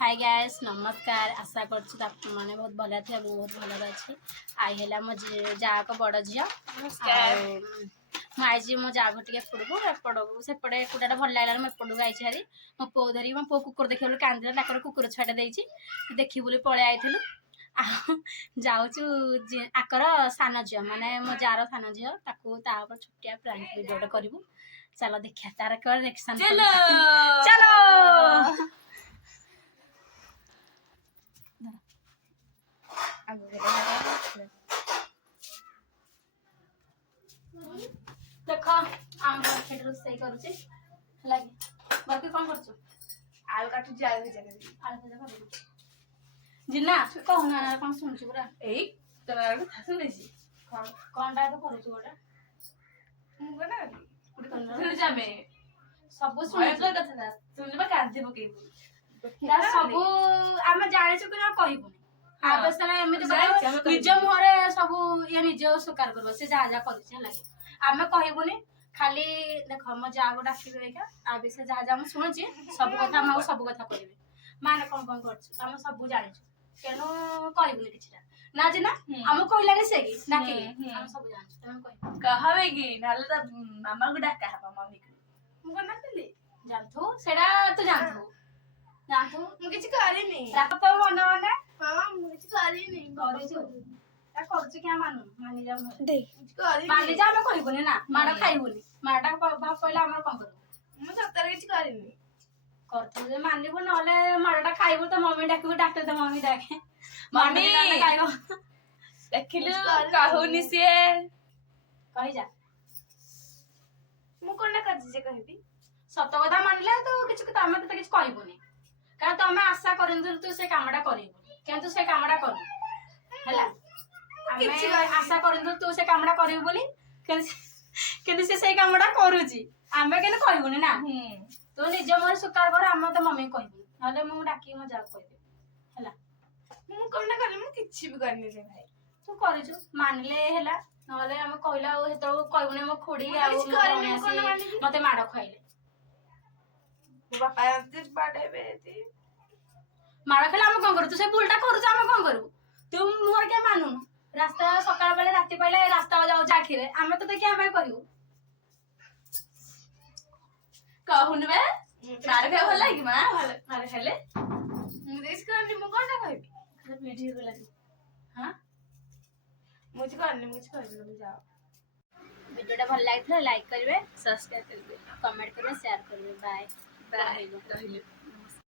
hi guys नमस्कार आशा करछु मैंने बहुत भल थे बहुत भल अच्छी आई है मो जा को बड़ झी आई मो जा टे एपड़ू एपड़ू सेपटे एकुटा भल लगे मुझे एपड़ू आई हारी मो पो धरी मो पो कुकुर देखिए कांदी ताकर कुकुर छुआटे देती देखी बोली पलि आईलु जाऊँ आकर सान झील माने मो जार सान झील छुटिया प्रांक भिडियो करूँ चलो देखिए तार क्या रिएक्शन चलो देख आम रोसे करुचे बाकी कौन कर आलू काटू आलू भजा आलू जिन्ना कहूना कौन शुणुची पूरा एई तोरा शुनेছি कौनटा तो करूछु गोटा मु कोना सुन जामे सब सुन तो कथा ना सुनबा काजे पकेबू यार सब हम जानिछु कि ना कहिबुनी आबसला एमिति निज मुहरे सब ये निज स्वीकार करबो से जा जा करिछ लागि आमे कहिबुनी खाली देख म जा गो डाकिबे का आ विषय जा जा हम सुनछि सब कथा हम सब कथा कहिबे माने कौन करछु हम सब जानिछु केनो कहिबुनी किछटा ना जे ना हम कहिलानी से कि डाकी हम सब जानिछु तम कहि कहबे कि नाले त मामा को डाका हबा मम्मी को मु कोना तली जानथु सेडा तो जानथु मु किछ करिनी रात तो मन मन हां मु किछ करिनी करिछु या करछु क्या मानु मानि जा दे किछ करिनी मानि जा हम कहिबुनी ना माडा खाइबुनी माडा भाव पइला हमर कोन करू मु सत्तर किछ करिनी करथु जे मानिबो नले माडाटा खाइबो त मम्मी डाकिबो डाक्टर त मम्मी डाके मम्मी खाइबो देखिलु कहूनी से कहि जा मु कोना कर जे कहबी सत कथा मानले तो किछ तमे त किछ कहिबुनी कारण तमे आशा करन तू से कामडा करिबो किंतु से कामडा कर हला किछ आशा करन तू से कामडा करिबो बोली किंतु से कामडा करूची आमे केन कहिबुनी ना तू निज मोर स्वीकार कर हम त मम्मी कहबी नले मु डाकी म जा कहबी हला मु कोना कर मु किछ भी करनी रे भाई तू करिछु मानले हला नले हम कहला हेतो कहबुनी म खोडी आ मते माडो खाइले बापा आते बाडे बेती माडो खाइले हम कोन करू तू से बुलटा करू हम कोन करू तू मोर के मानु रास्ता सकाळ बेले राती पहिले रास्ता जाऊ जाखिरे हम तो देखि हम करियो कहून बे मार के भल लागी मां मार खाले मु देश करनी मु कोना कहबी वीडियो को लगी हां मुझे करनी मुझे कर जाओ वीडियोटा भल लागिथला लाइक करबे सब्सक्राइब करबे कमेंट करबे शेयर करबे बाय बाय कहले